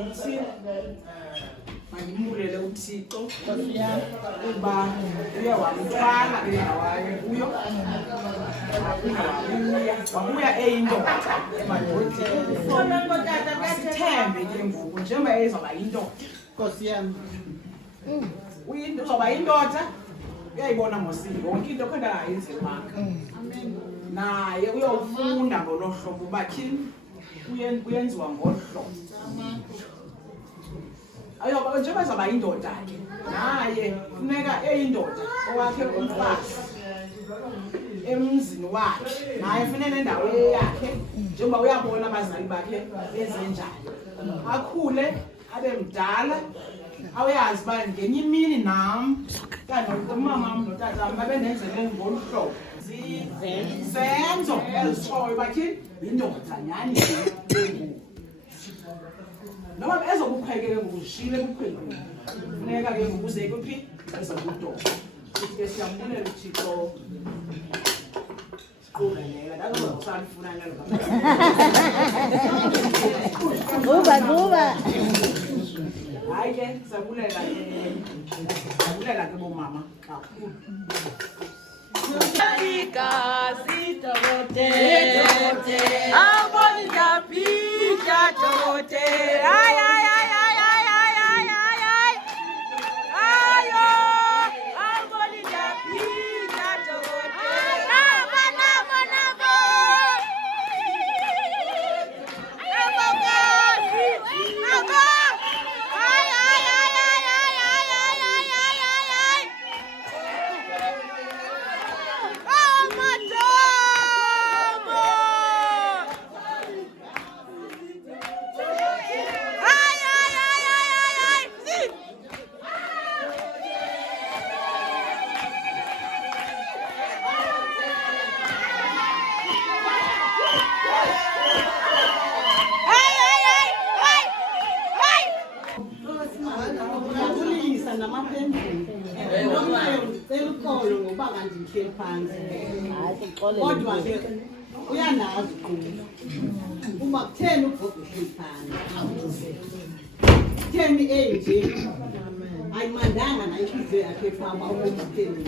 ukuthi mangimbulele uThixo kuba uye wamthwala endawayo kuyo wabuya eyindoda emadodeni asithembe ke ngoku njengoba ezoba yindoda Nkosi yami. uzoba yindoda uyayibona ngosini yonke into khona ayenzelwanga naye uyofunda ngolo hlobo bathini kuyenziwa ngolo hlobo ayoba njengoba zaba yindoda ke naye funeka eyindoda owakhe umfazi emzini wakhe naye funeka nendawo yakhe njengoba uyabona abazali bakhe bezenjani akhule abe mdala awuyazi uba ngenye imini nam kanti umamam notatam babenenzele ngolu hlobo zenzo ezitshoyo bathini yindoda nyani noma ezokuphekele ngokushile kuphekile funeka ke ngokuze kuphi ezokudoda ukuthi ke siyambulela uThixo siqhubekela nakuzokusanifuna ngalo Kuba hayi ke sabulela ke bomama kakhulu Igazi dokote, abonisa pija dokote, ay ay ay ay ay ay ay ay ay, ayo, abonisa pija dokote, nabo, ay ay ay ay ay ay ay ay ay ay. Ngiyabulisa namaphendula. Selukolo ngoba kanti ngihleli phansi. Kodwa ke uyanazi uqulu. Uma kutheni ubhobho uhleli phansi. Kutheni enje. Ayimandanga na inhliziyo yakhe ephama ukutheni.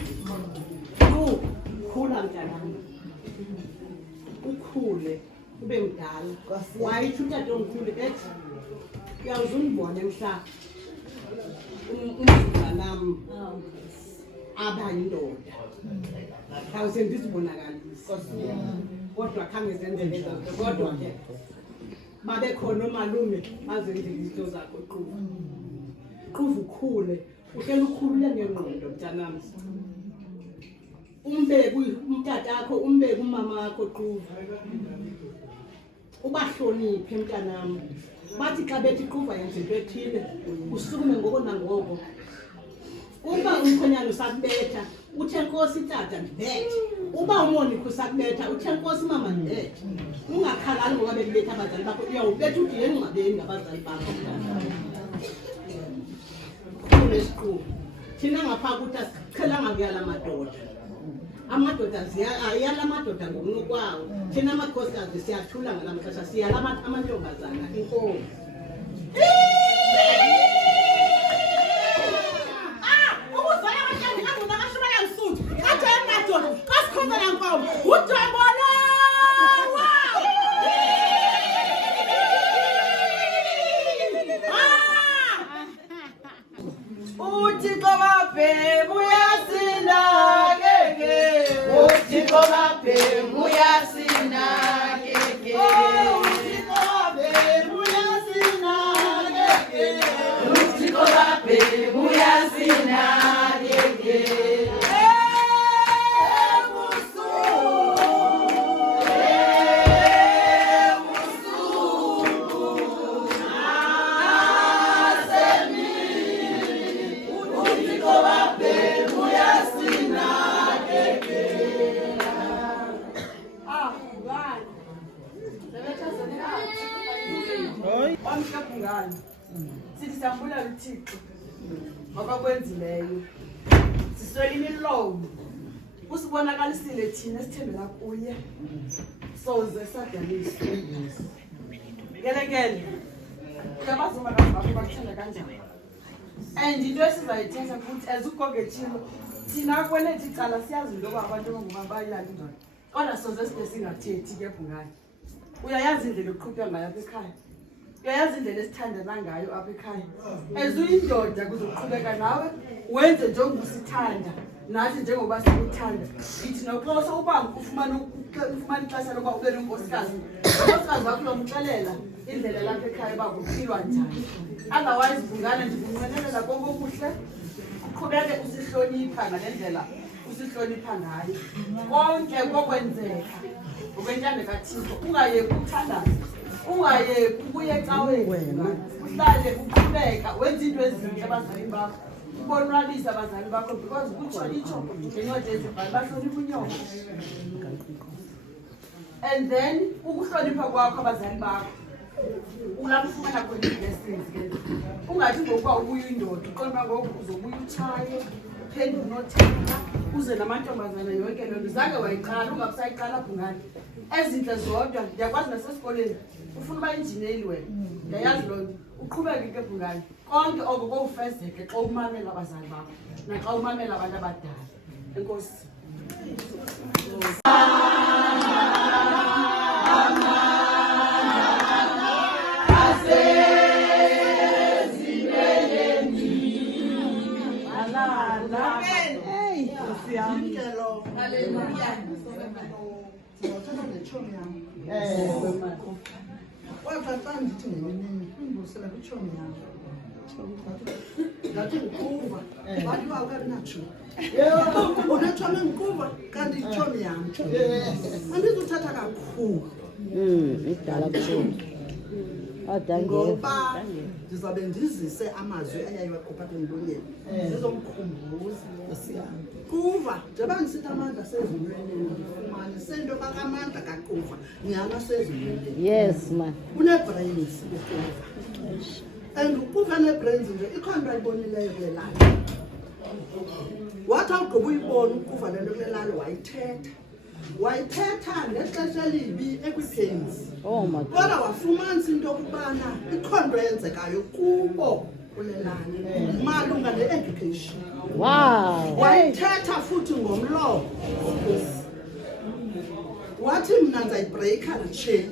Khula mntanami. Ukhule ube mdala. Wayithu utatomkhulu ethi uyawuzungibona emhlaba. Umzalami aba yindoda awuse ndizibonakalisa kodwa khange zenze lezo kodwa ke babe khona omalume bazenzele izinto zakho Quvu ukhule uhleli ukhulule ngengqondo mntanami umbeki umtatakho umbeki umama wakho Quvu ubahloniphe mntanami bathi xa bethi Quvu yenze into ethile usukume ngoko nangoko uba umkhonyana usakubetha uthe Nkosi tata ndibethe uba uMonica usakubetha uthe Nkosi mama ndibethe ungakhalali ngoba bekubetha abazali bakho uyawubetha uthi yengqabeni ngabazali bakho kulesiqhubu thina ngapha ukuthi asiqhelanga kuyala madoda amadoda ayala madoda ngokunokwawo thina amakhosikazi siyathula ngalamaxesha siyala amantombazana inkosi Uthixo mabhemu uyasina keke, Uthixo mabhemu uyasina keke, Uthixo mabhemu uyasina keke, Uthixo mabhemu uyasina keke. Wamhlabungani sithi siyambulala uThixo ngakwenzileyo siswela imilomo usibonakalisile thina esithembela kuye soze sadaliswa kelekele uyabazi omakazi bakho bakuthanda kanjani and into esizayithetha futhi as ugogethile thina kwelethu icala siyazi into yoba abantu abangoba bayilanda indoda kodwa soze side singathethi ke bungane uyayazi indlela yokuqhutywa ngayo apha ekhaya uyayazi indlela esithandana ngayo apha ekhaya as uyindoda kuzoqhubeka nawe wenze njengoba usithanda nathi njengoba sikuthanda ithi noxa sowubanga ufumana ixesha lokuba ube nonkosikazi unkosikazi wakho uyomxelela indlela lapha ekhaya uba kuphilwa njani otherwise bungane ndikunqwenelela konke okuhle uqhubeke usihlonipha ngale ndlela usihlonipha ngayo konke kokwenzeka ngokwentando kaThixo ungayeki ukuthandaza ungayeki ukuya ecaweni uhlale uqhubeka wenza into ezinhle abazali bakho ubonwabisa abazali bakho because kutsho itsho ngencwadi ezibhali bahlonipha unyoko and then ukuhlonipha kwakho abazali bakho ulakufumana khona i-blessings ke ungathi ngokuba ubuya indoda uqonda ngoku uzobuya utshaye uphendule unothenga uze namantombazana yonke loo nto zange wayiqala ungabusayiqala bungane ezintle zodwa ndiyakwazi nasesikoleni ufuna uba injineli wena ndiyayazi loo nto uqhubeke ke bungane konke oko kowufezeke xa umamela abazali bakho naxa umamela abantu abadala enkosi Kodwa xa ndithi ngeminini undibusela kwitshomi yam ngathi ngikuva wathi uba ukabinatsho unatshomi ngikuva kanti yitshomi yam andizuthatha kakhulu idala kuthini ngoba ndizawube ndizise amazwi ayayiwakhupha kwemlonyeni ndizomkhumbuza kuva njengoba ndisithi amandla sezulweneni ndifumane sento bakamandla kakuva nyama sezulweneni yes ma une-brains ukuva and ukuva ne-brains nje ikhona nto ayibonileyo kule lali wathi awugqiba uyibona ukuva le nto kule lali wayithetha ngexesha elibi ekwipenzi kodwa wafumanisa into yokubana ikhona nto eyenzekayo kubo kule lali malunga ne-education wayithetha futhi ngomlomo wathi mna ndizayibhreyikha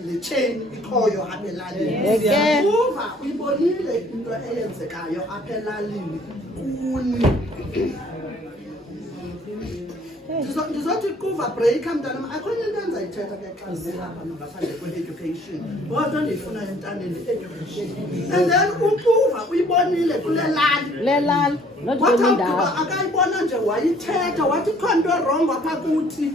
le chain ikhoyo apha elalini uva uyibonile into eyenzekayo apha elalini kuni ndizothi kuva breaka mntanam akhona into endizayithetha ke xa zihamba ngaphandle kwe-education kodwa ndiyifuna entandeni i-education and then ukuva uyibonile kule lali wathaukuba akayibona nje wayithetha wathi khona nto rongo apha kuthi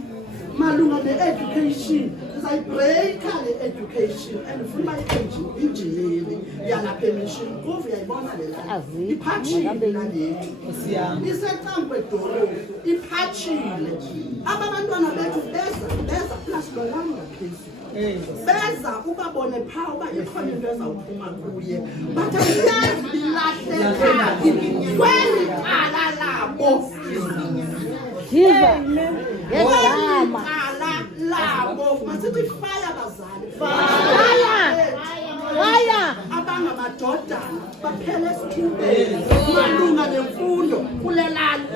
malunga ne-education ndizayibhreyikha le-education and ndifuna uba injineli yalapha emishini kuva uyayibona le lali iphatshile lali yethu isecankwedolophu iphatshile aba bantwana bethu beza plus lolwam ngaphezulu beza ubabone phaa uba ikhona into ezawuphuma kuye but ayazi ilahlekali kweli cala labo cala labo masithi faya bazali faya abangamadodana baphela esithubeni malunga nemfundo kule lali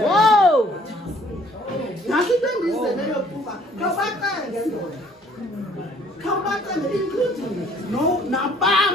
nasi into endiyizeleyo kuba khawubacenge ndoda khawubacenge including nabam